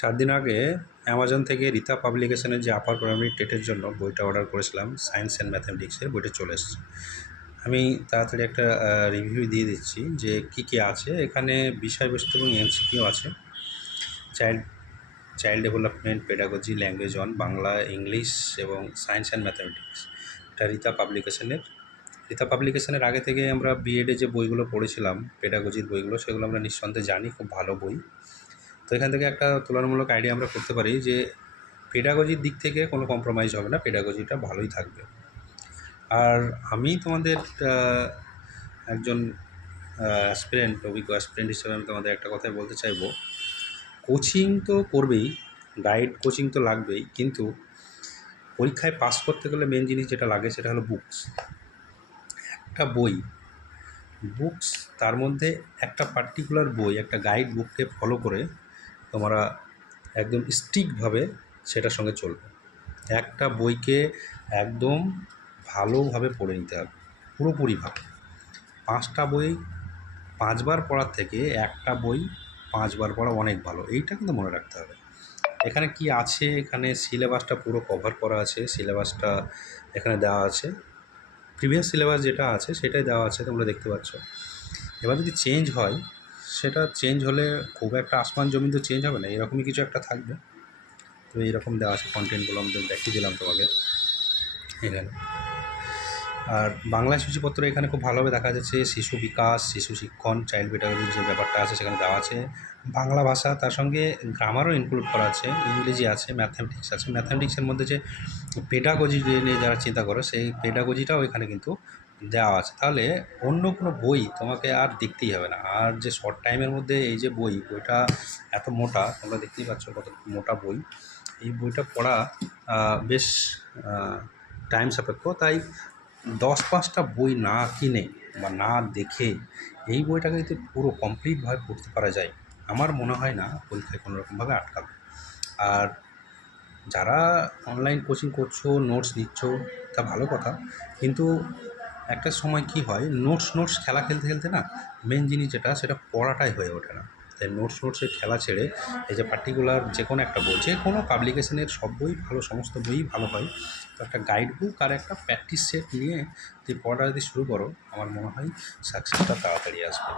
4 দিন আগে অ্যামাজন থেকে রীতা পাবলিকেশনের যে আপার প্রাইমারি টেটের জন্য বইটা অর্ডার করেছিলাম, সায়েন্স অ্যান্ড ম্যাথামেটিক্সের বইটা চলে এসেছে। আমি তাড়াতাড়ি একটা রিভিউ দিয়ে দিচ্ছি যে কী কী আছে এখানে। বিষয়বস্তু এবং এমসিকিউ আছে। Child child development, pedagogy, language on, Bangla, English এবং সায়েন্স অ্যান্ড ম্যাথামেটিক্স। এটা রীতা পাবলিকেশনের। রীতা পাবলিকেশনের আগে থেকে আমরা বিএডে যে বইগুলো পড়েছিলাম, পেডাগজির বইগুলো, সেগুলো আমরা নিঃসন্দেহে জানি, খুব ভালো বই। তো এখান থেকে একটা তুলনামূলক আইডিয়া আমরা করতে পারি যে পেডাগজির দিক থেকে কোনো কম্প্রোমাইজ হবে না, পেডাগজিটা ভালোই থাকবে। আর আমি তোমাদের একজন অভিজ্ঞ অ্যাসপিরেন্ট হিসেবে আমি তোমাদের একটা কথাই বলতে চাইবো, কোচিং তো করবেই, গাইড কোচিং তো লাগবেই, কিন্তু পরীক্ষায় পাস করতে গেলে মেন জিনিস যেটা লাগে সেটা হলো বুকস। একটা বুকস, তার মধ্যে একটা পার্টিকুলার বই, একটা গাইড বুককে ফলো করে তোমরা একদম স্ট্রিক্টভাবে সেটার সঙ্গে চলবে। একটা বইকে একদম ভালোভাবে পড়ে নিতে হবে, পুরোপুরিভাবে। 5টা বই 5 বার পড়ার থেকে একটা বই 5 বার পড়া অনেক ভালো, এইটা কিন্তু মনে রাখতে হবে। এখানে কি আছে, এখানে সিলেবাসটা পুরো কভার করা আছে, সিলেবাসটা এখানে দেওয়া আছে, প্রিভিয়াস সিলেবাস যেটা আছে সেটাই দেওয়া আছে, তোমরা দেখতে পাচ্ছ। এবার যদি চেঞ্জ হয়, সেটা চেঞ্জ হলে খুব একটা আসমান জমিন তো চেঞ্জ হবে না, এরকমই কিছু একটা থাকবে। তো এইরকম দেওয়া আছে কন্টেন্টগুলো, আমাদের দেখিয়ে দিলাম তোমাকে এখানে। আর বাংলা সূচিপত্র এখানে খুব ভালোভাবে দেখা যাচ্ছে, শিশু বিকাশ, শিশু শিক্ষণ, চাইল্ড পেডাগজির যে ব্যাপারটা আছে সেখানে দেওয়া আছে। বাংলা ভাষা, তার সঙ্গে গ্রামারও ইনক্লুড করা আছে, ইংরেজি আছে, ম্যাথামেটিক্স আছে। ম্যাথামেটিক্সের মধ্যে যে পেডাগজি নিয়ে যারা চিন্তা করো, সেই পেডাগজিটাও এখানে কিন্তু দেওয়া আছে। তাহলে অন্য কোনো বই তোমাকে আর দেখতেই হবে না। আর যে শর্ট টাইমের মধ্যে এই যে বইটা এত মোটা, তোমরা দেখতেই পাচ্ছ কত মোটা বই। এই বইটা পড়া বেশ টাইম সাপেক্ষ। তাই 10-5টা বই না কিনে বা না দেখে এই বইটাকে যদি পুরো কমপ্লিটভাবে পড়তে পারা যায়, আমার মনে হয় না পরীক্ষায় কোনোরকমভাবে আটকাবে। আর যারা অনলাইন কোচিং করছো, নোটস নিচ্ছ, তা ভালো কথা, কিন্তু একটা সময় কি হয়, নোটস খেলা খেলতে না, মেন জিনিস যেটা সেটা পড়াটাই হয়ে ওঠে না। তাই নোটসের খেলা ছেড়ে এই যে পার্টিকুলার যে কোনো একটা বই, যে কোনো পাবলিকেশনের সব বই ভালো, সমস্ত বইই ভালো হয়। তো একটা গাইড বুক আর একটা প্র্যাকটিস সেট নিয়ে যদি পড়াটা যদি শুরু করো, আমার মনে হয় সাকসেসটা তাড়াতাড়ি আসবে।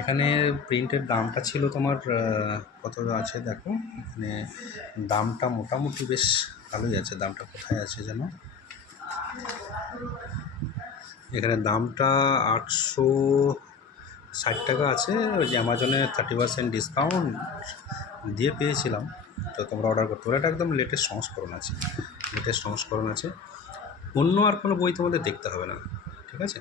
এখানে প্রিন্টের দামটা ছিল তোমার কত আছে দেখো, এখানে দামটা মোটামুটি বেশ ভালোই আছে। দামটা কোথায় আছে যেন, এখানে দামটা 860 টাকা আছে। ওই যে অ্যামাজনে 30% ডিসকাউন্ট দিয়ে পেয়েছিলাম, তো তোমরা অর্ডার করতে পারো। এটা একদম লেটেস্ট সংস্করণ আছে। অন্য আর কোনো বই তোমাদের দেখতে হবে না, ঠিক আছে।